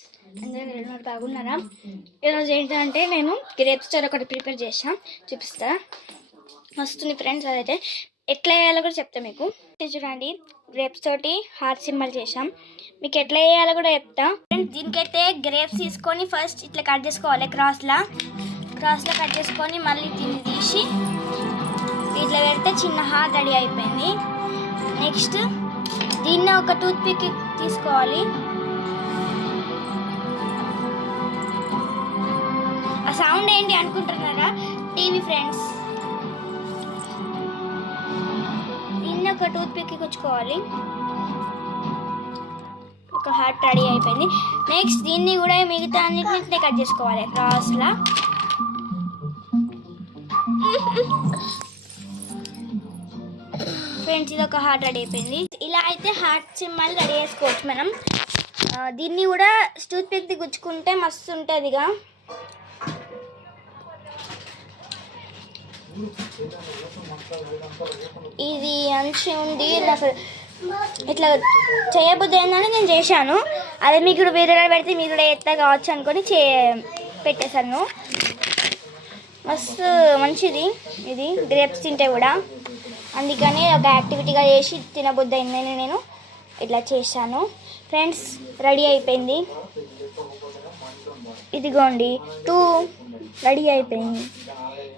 Friends, అందరూ బాగున్నారా? ఈరోజు ఏంటంటే నేను గ్రేప్స్ తో ఒకటి ప్రిపేర్ చేసాను, చూపిస్తా. వస్తుంది ఫ్రెండ్స్. అదైతే ఎట్లా వేయాలో కూడా చెప్తా మీకు. చూడండి, గ్రేప్స్ తోటి హార్ట్ సింబల్ చేసాం. మీకు ఎట్లా వేయాలో కూడా చెప్తా ఫ్రెండ్స్. దీనికైతే గ్రేప్స్ తీసుకొని ఫస్ట్ ఇట్లా కట్ చేసుకోవాలి, క్రాస్లో కట్ చేసుకొని మళ్ళీ దీన్ని తీసి ఇట్లా పెడితే చిన్న హార్ట్ రెడీ అయిపోయింది. నెక్స్ట్ దీన్ని ఒక టూత్ పిక్ తీసుకోవాలి. ఆ సౌండ్ ఏంటి అనుకుంటున్నారా? TV friends. దీన్ని ఒక టూత్ పిక్ గుచ్చుకోవాలి. ఒక హార్ట్ రెడీ అయిపోయింది. నెక్స్ట్ దీన్ని కూడా మిగతా అన్నిటిని కట్ చేసుకోవాలి క్రాస్లా. ఫ్రెండ్స్, ఇది ఒక హార్ట్ రెడీ అయిపోయింది. ఇలా అయితే హార్ట్ సింబల్ రెడీ చేసుకోవచ్చు మనం. దీన్ని కూడా టూత్ పిక్ గుచ్చుకుంటే మస్తు ఉంటుందిగా. ఇది మంచి ఉంది. నాకు ఇట్లా చేయబుద్ధి ఏంటంటే నేను చేశాను. అదే మీకు కూడా వేరే పెడితే మీరు కూడా ఎట్లా కావచ్చు అనుకొని పెట్టేశాను. మస్తు మంచిది ఇది. గ్రేప్స్ తింటే కూడా అందుకని ఒక యాక్టివిటీగా చేసి తినబుద్ధి అయిందని నేను ఇట్లా చేశాను. ఫ్రెండ్స్, రెడీ అయిపోయింది. ఇదిగోండి 2 రెడీ అయిపోయింది.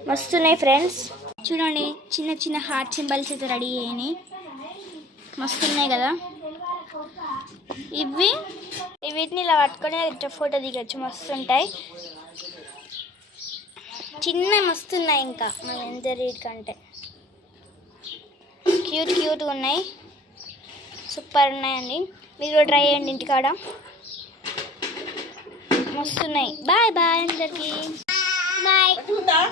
మస్తున్నాయి ఫ్రెండ్స్. చూడండి, చిన్న చిన్న హార్ట్ సింబల్స్ అయితే రెడీ అయ్యాయి. మస్తున్నాయి కదా. వీటిని ఇలా పట్టుకొని ఇట్లా ఫోటో దిగచ్చు. మస్తుంటాయి, చిన్న మస్తున్నాయి. ఇంకా మన ఎంత రేట్ కంటే క్యూట్గా ఉన్నాయి. సూపర్ ఉన్నాయండి. మీరు ట్రై చేయండి ఇంటికాడ. మస్తున్నాయి. బాయ్ బాయ్ అందరికీ.